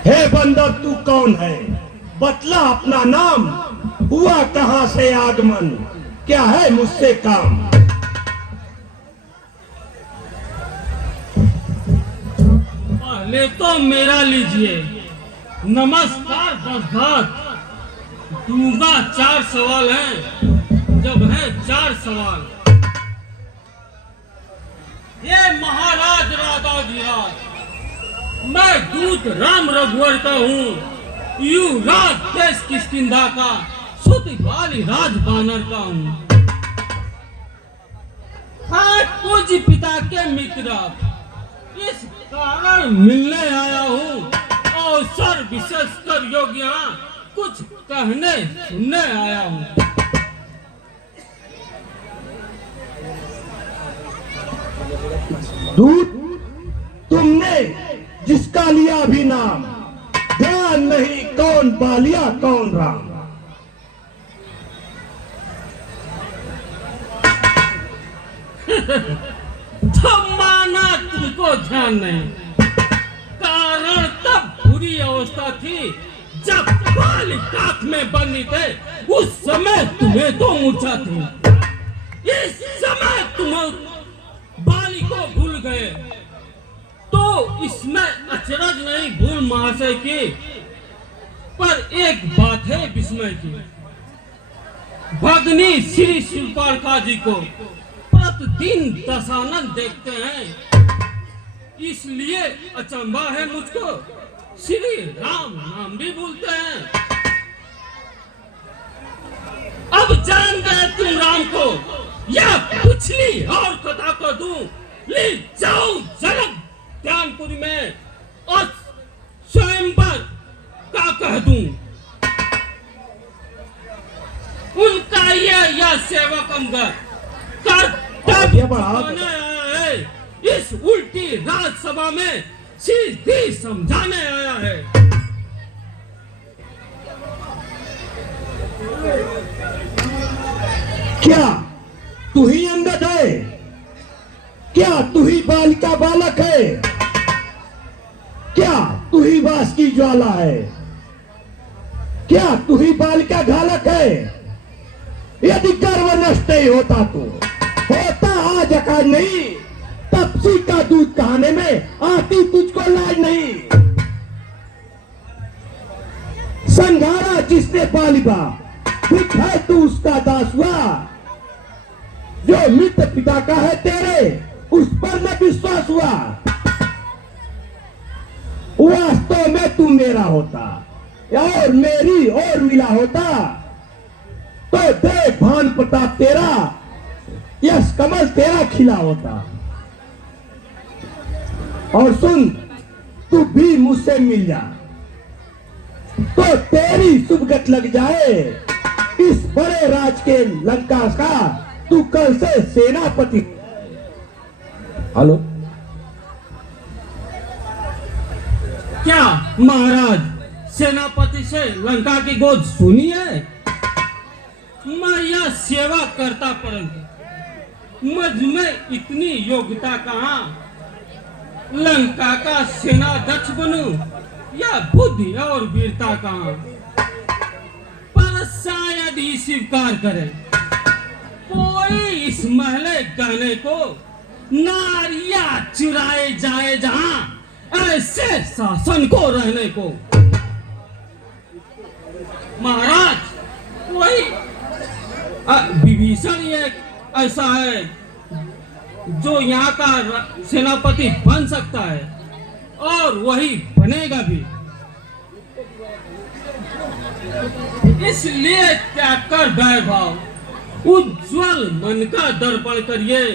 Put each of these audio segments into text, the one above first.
हे बंदर तू कौन है, बतला अपना नाम, हुआ कहां से आगमन, क्या है मुझसे काम। पहले तो मेरा लीजिए नमस्कार बरसात। दूंगा 4 सवाल हैं, जब है 4 सवाल। ये महाराज राजाधिराज, मैं दूत राम रघुवर का हूँ, युवराज देश किष्किंधा का, सुत बाली राज बानर का हूँ। पूज्य पिता के मित्र, इस कारण मिलने आया हूँ। अवसर विशेष कर योग्य कुछ कहने सुनने आया हूँ। दूत, तुमने जिसका लिया भी नाम, ध्यान नहीं कौन बालिया कौन राम। तो माना तुमको ध्यान नहीं, कारण तब बुरी अवस्था थी जब बाली काख में बंदी थे। उस समय तुम्हें तो मूर्छा थी, इस समय तुम बाली को भूल गए, तो इसमें अचरज नहीं भूल महाशय की। पर एक बात है विस्मय की, भगनी श्री शिवपाल जी को प्रतिदिन दशानन देखते हैं, इसलिए अचंभा है मुझको, श्री राम नाम भी भूलते हैं। अब जान गए तुम राम को, या पिछली और कथा को दूं, ले जाओ जनक ज्ञानपुरी में और स्वयंवर का कह दूं। उनका यह सेवक अंगद कर्तव्य बढ़ाने आया है, इस उल्टी राजसभा में सीधी समझाने आया है। क्या तू ही अंगद है? क्या तू ही बालिका बालक है? क्या तू ही वास की ज्वाला है? क्या तू ही बालिका घालक है? यदि गर्व नष्ट ही होता तो होता आज अकाज नहीं, तपसी का दूध कहाने में आती तुझको लाज नहीं। संघारा जिसने बालिबा, फिर है तू उसका दास हुआ। जो मृत पिता का है तेरे, उस पर न विश्वास हुआ। वास्तव में तू मेरा होता और मेरी और मिला होता, तो देख भान प्रताप तेरा, यश कमल तेरा खिला होता। और सुन, तू भी मुझसे मिल जा, तो तेरी सुबगत लग जाए। इस बड़े राज के लंका का तू कल से सेनापति। हेलो, क्या महाराज सेनापति से लंका की गोद सुनी है? मैं यह सेवा करता, परंतु मुझ में इतनी योग्यता कहाँ, लंका का सेनाध्यक्ष बनूं या बुद्धि और वीरता कहाँ। पर शायद ही स्वीकार करे कोई इस महले गहने को, नारिया चुराए जाए जहां, ऐसे शासन को रहने को। महाराज वही विभीषण एक ऐसा है जो यहाँ का सेनापति बन सकता है, और वही बनेगा भी। इसलिए त्याग कर वैभव, उज्जवल मन का दर्पण करिए,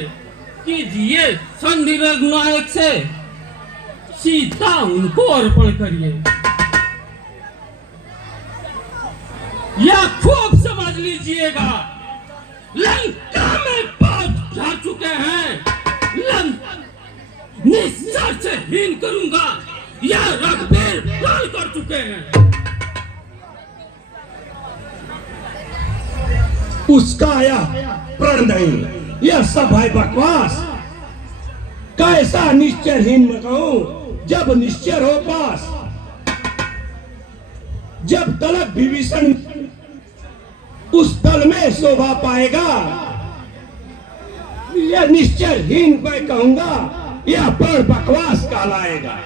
कीजिए संधि रघुनायक से, सीता उनको अर्पण करिए। यह खूब समझ लीजिएगा, लंका में पहुंच जा चुके हैं, निश्चय से हीन करूंगा, यह रघुवीर प्रण कर चुके हैं। उसका यह प्रण नहीं, यह सब है बकवास। कैसा निश्चयहीन मैं कहूं, जब निश्चय हो पास। जब तलक विभीषण उस दल में शोभा पाएगा, यह निश्चयहीन मैं कहूंगा, यह पर बकवास कहलाएगा।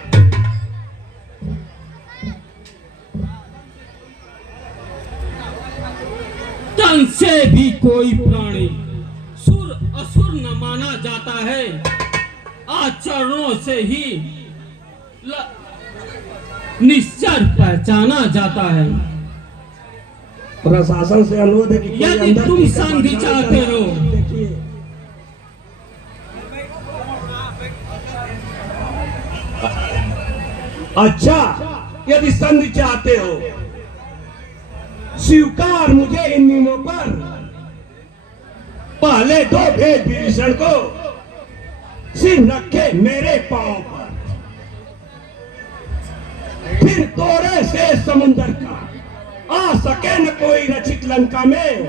तन से भी कोई प्राणी सुर असुर न माना जाता है, आचरणों से ही निश्चर पहचाना जाता है। प्रशासन से अनुरोध है कि यदि तुम संधि चाहते हो, अच्छा यदि संधि चाहते हो, स्वीकार मुझे इन नियमों पर। पहले दो भेज विभीषण को, सिर रखे मेरे पांव पर, फिर तोड़े से समुंदर का आ सके न कोई रचित लंका में,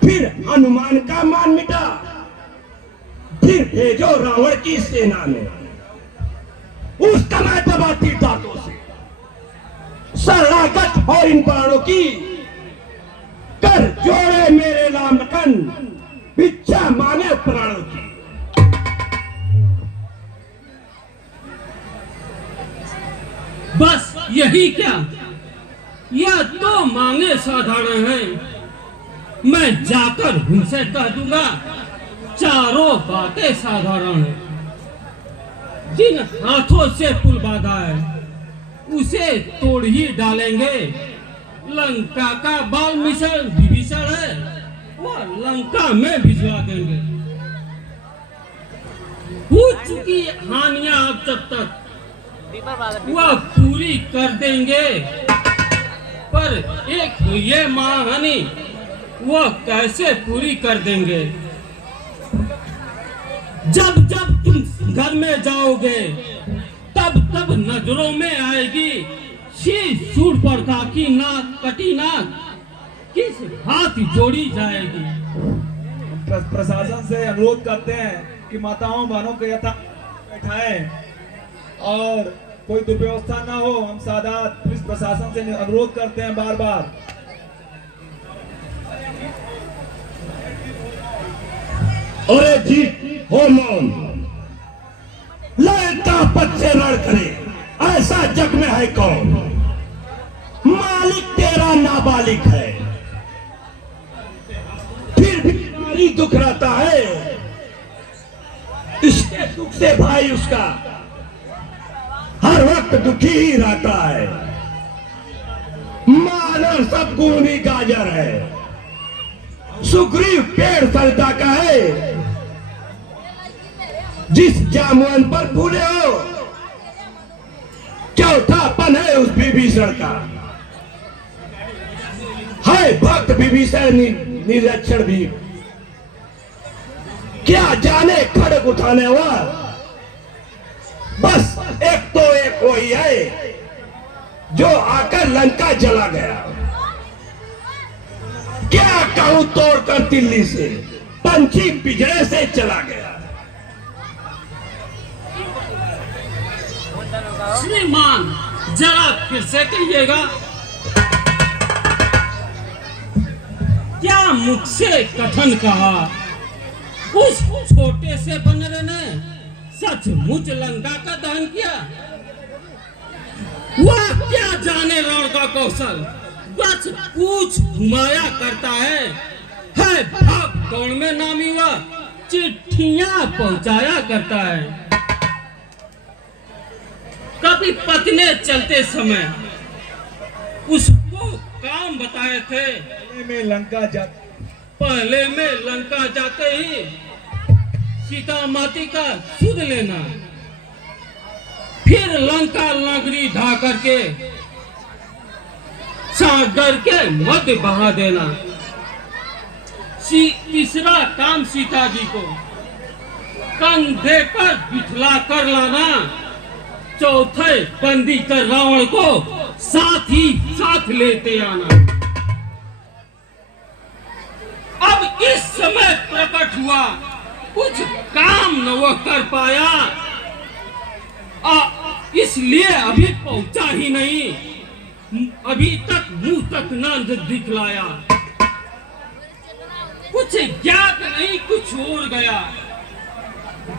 फिर हनुमान का मान मिटा, फिर भेजो रावण की सेना में। उस समय दबाती दांतों से शरणागत हो इन बाणों की, कर जोड़े मेरे राम लखन, भिक्षा मांगे प्राणों की। बस यही क्या, यह तो मांगे साधारण है। मैं जाकर उनसे कह दूंगा, चारों बातें साधारण है। जिन हाथों से पुल बांधा है, उसे तोड़ ही डालेंगे। लंका का बाल मिशन विभीषण है, वह लंका में भिजवा देंगे। हो चुकी हानियां अब जब तक वह पूरी कर देंगे, पर एक ये महाहानि वह कैसे पूरी कर देंगे। जब जब तुम घर में जाओगे, तब तब नजरों में आएगी शीश सूट पर की नाक कटी नाक किस हाथ जोड़ी जाएगी। प्रशासन से अनुरोध करते हैं कि माताओं बहनों को यथा बैठाएं और कोई दुर्व्यवस्था ना हो। हम सादात पुलिस प्रशासन से अनुरोध करते हैं बार बार। अरे जी हो मौन, लड़का पद से रण करे, ऐसा जग में है कौन। मालिक तेरा नाबालिग है, फिर भी नारी दुख रहता है। इसके दुख से भाई उसका हर वक्त दुखी ही रहता है। मानव सब गुणी गाजर है, सुग्रीव पेड़ सलता का है। जिस जामुन पर फूले हो, चौथापन है उस विभीषण का। है भक्त विभीषण निरक्षण भी, क्या जाने खड़ग उठाने हुआ। बस एक तो एक वही है जो आकर लंका जला गया। क्या कहूं तोड़कर दिल्ली से, पंछी पिंजरे से चला गया। श्रीमान जरा फिर से कहिएगा, क्या मुख से कथन कहा। उस छोटे से बंदर ने सचमुच लंका का दहन किया। वह क्या जाने रण का कौशल, बस पूछ घुमाया करता है भाग दौड़ में नामी हुआ, चिट्ठियां पहुंचाया करता है। कभी पत्नी चलते समय उसको काम बताए थे। पहले में लंका जाते ही सीता माती का सुध लेना, फिर लंका नगरी ढा करके सागर के मध्य बहा देना। तीसरा काम सीता जी को कंधे पर बिठला कर लाना। चौथे बंदी कर रावण को साथ ही साथ लेते आना। अब इस समय प्रकट हुआ, कुछ काम न वह कर पाया, इसलिए अभी पहुंचा ही नहीं। अभी तक मुंह तक न दिखलाया। कुछ ज्ञात नहीं, कुछ और गया।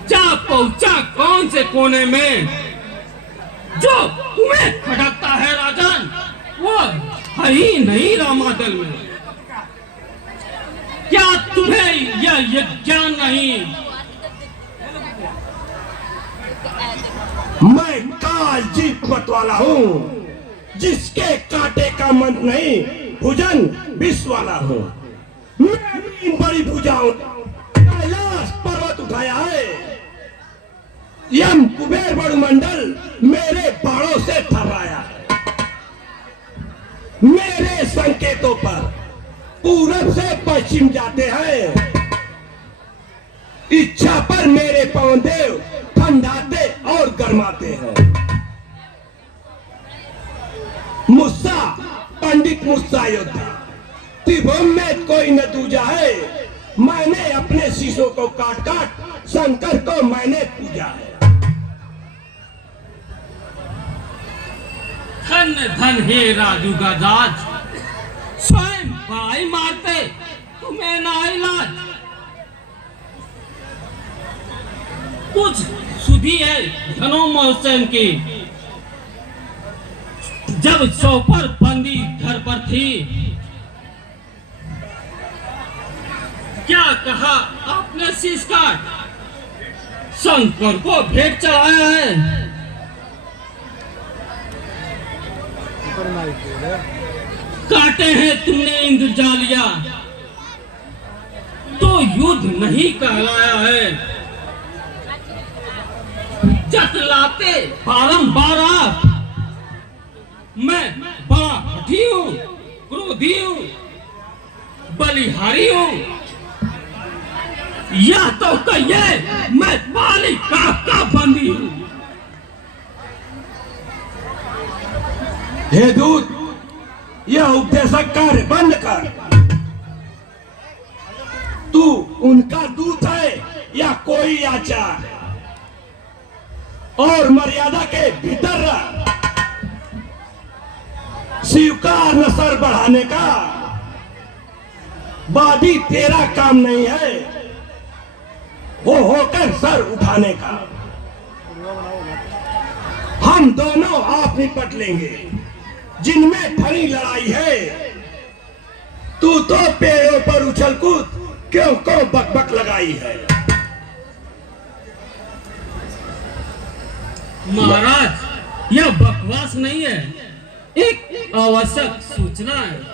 जा पहुंचा कौन से कोने में, जो तुम्हें खटकता है राजन, वो है ही नहीं रामादल में। क्या तुम्हें यह ज्ञान नहीं? मैं काल जीत मतवाला हूँ, जिसके कांटे का मंत नहीं, भुजन विष वाला हूँ। मैं भी इन बड़ी भुजाओं कैलाश पर्वत उठाया है। यम कुबेर बड़ुमंडल मेरे बाणों से थर्राया है। मेरे संकेतों पर पूरब से पश्चिम जाते हैं। इच्छा पर मेरे पवन देव ठंडाते और गरमाते हैं। मुस्सा पंडित मुस्सा योद्धा, त्रिभुवन में कोई न दूजा है। मैंने अपने शीशों को काट काट शंकर को मैंने पूजा है। धन धन हे राजू गजाज, स्वयं भाई मारते तुम्हें ना इलाज। कुछ सुधी है धनो मोहसिन की, जब चौपर बंदी घर पर थी। क्या कहा आपने शीश काट शंकर को भेंट चढ़ाया है। काटे हैं तुमने इंद्रजालिया, तो युद्ध नहीं कहलाया है। जतलाते बारंबार आप, मैं बड़ा हठी हूँ, क्रोधी हूँ, बलिहारी हूँ। या तो कहिए मैं बालिका का बंदी हूँ। हे दूत, यह उपदेशक कार्य बंद कर। तू उनका दूत है या कोई आचार, और मर्यादा के भीतर रह। स्वीकार न सर बढ़ाने का, बादी तेरा काम नहीं है, वो होकर सर उठाने का। हम दोनों आप निपट लेंगे, जिनमें खड़ी लड़ाई है। तू तो पेड़ों पर उछल कूद क्यों को बकबक लगाई है। महाराज, यह बकवास नहीं है, एक आवश्यक सूचना है।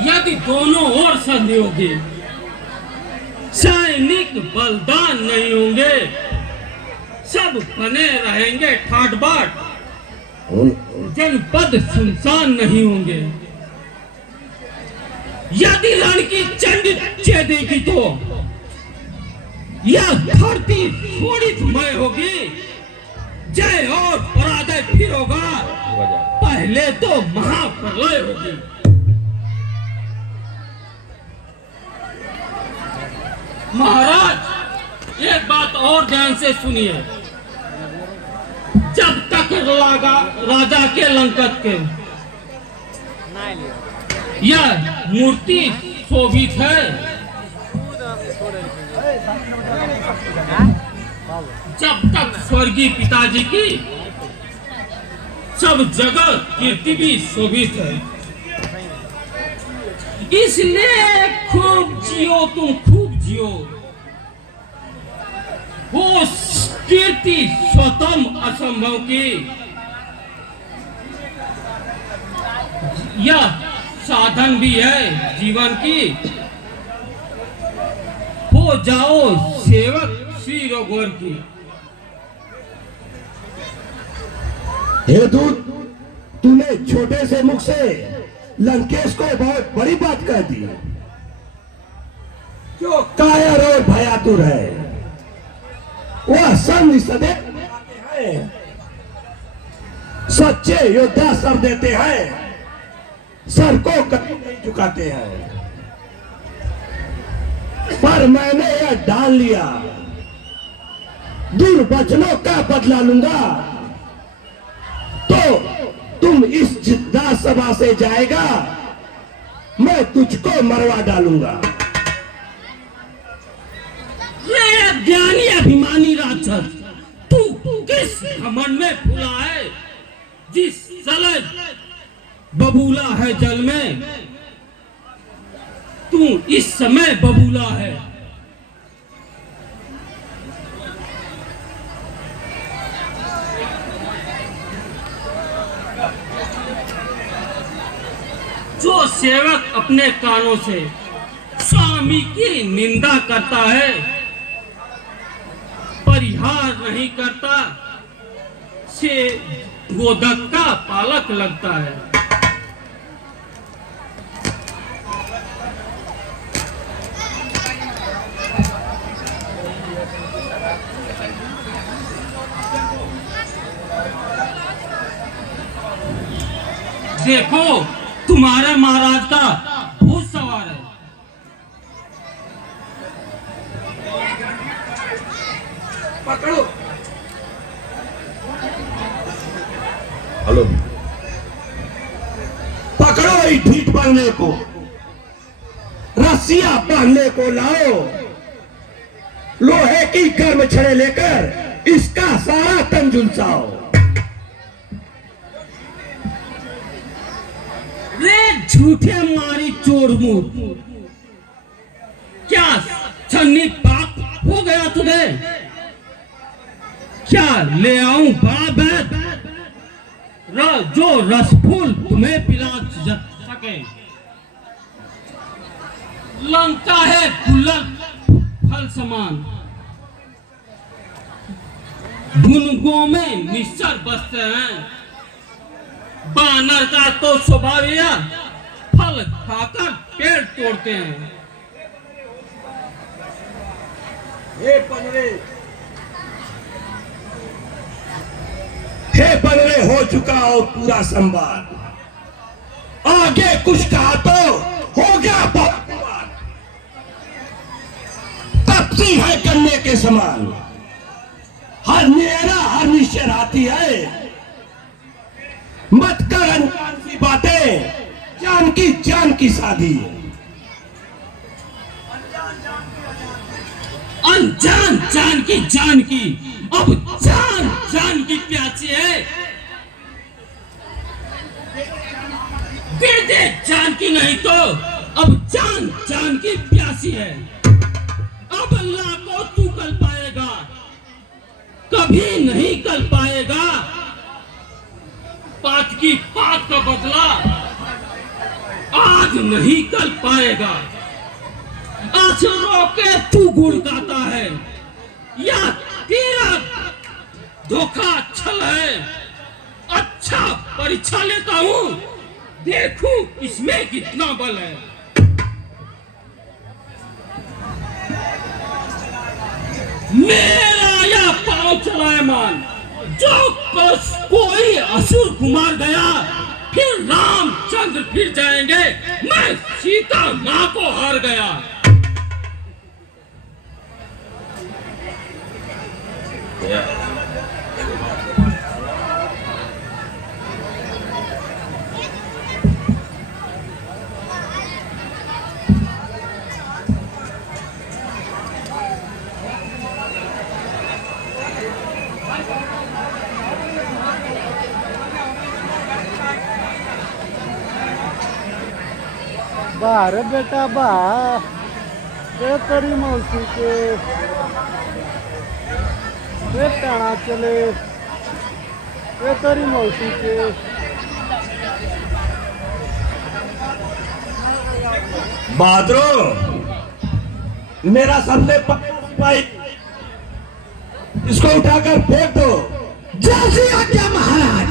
यदि दोनों ओर संधि होगी, सैनिक बलदान नहीं होंगे, सब बने रहेंगे ठाट बाट, जनपद सुनसान नहीं होंगे। यदि रण की चंड चेदेगी तो यह धरती सूरितमय होगी। जय और पराजय फिर होगा, पहले तो महाप्रलय होगी। महाराज, एक बात और ध्यान से सुनिए। जब तक राजा के लंकत के यह मूर्ति शोभित है, जब तक स्वर्गीय पिताजी की सब जगह कीर्ति भी शोभित है। इसलिए खूब जियो, तुम खूब जियो। वो कीर्ति स्वतम असंभव की, यह साधन भी है जीवन की। हो जाओ सेवक श्री रघुवर की। हे दूत, तूने छोटे से मुख से लंकेश को बहुत बड़ी बात कह दी, जो कायर और भयातुर है। वह संधि सदैव है, सच्चे योद्धा सर देते हैं, सर को कभी नहीं झुकाते हैं। पर मैंने यह डाल लिया, दुर्वचनों का बदला लूंगा, राजसभा से जाएगा, मैं तुझको मरवा डालूंगा। रे अज्ञानी अभिमानी राक्षस, तू किस घमंड में फूला है? जिस साले बबूला है जल में, तू इस समय बबूला है। जो सेवक अपने कानों से स्वामी की निंदा करता है, परिहार नहीं करता, से गोदक का पालक लगता है। देखो, तुम्हारे महाराज का भूत सवार है। पकड़ो। हेलो, पकड़ो इस ढीठ बनने को, रस्सियां बांधने को लाओ, लोहे की गर्म छड़े लेकर इसका सारा तन झुलसाओ। रे झूठे मारी चोर मुंह, क्या छन्नी पाप हो गया तुझे? क्या ले आऊं बड़ा बैद, जो रसफूल तुम्हें पिला सके? लंका है गुल्लक फल समान, भुनगों में निश्चर बसते हैं। बानर का तो स्वभाव यह फल खाकर पेड़ तोड़ते हैं। हे बनरे, हो चुका हो पूरा संवाद, आगे कुछ कहा तो हो गया बकवास। तपती है गन्ने के समान, हर नेरा हर निश्चर आती है। मत कर अनजान सी बातें, जान की शादी। अनजान जान की अब जान की प्यासी है। दे दे जान की, नहीं तो अब जान की प्यासी है। अब अल्लाह को तू कल पाएगा, कभी नहीं कल पाएगा। पात की पात का बदला आज नहीं कल पाएगा। असुरों के तू गुण गाता है, या तेरा धोखा छल है। अच्छा परीक्षा लेता हूं, देखूं इसमें कितना बल है। मेरा यह पांव चलायमान, जो कोई असुर कुमार गया, फिर रामचंद्र फिर जाएंगे। मैं सीता मां को हार गया। बाहर बेटा बा, ये तेरी मौसी के ये टाणा चले, ये तेरी मौसी के। बहादुर, मेरा सबसे भाई, इसको उठाकर फेंक दो। जैसी आज्ञा महाराज,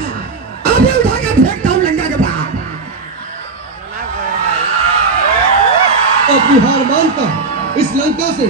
अभी उठाकर फेंकता हूं लंका के बाहर। अपनी हार मानकर इस लंका से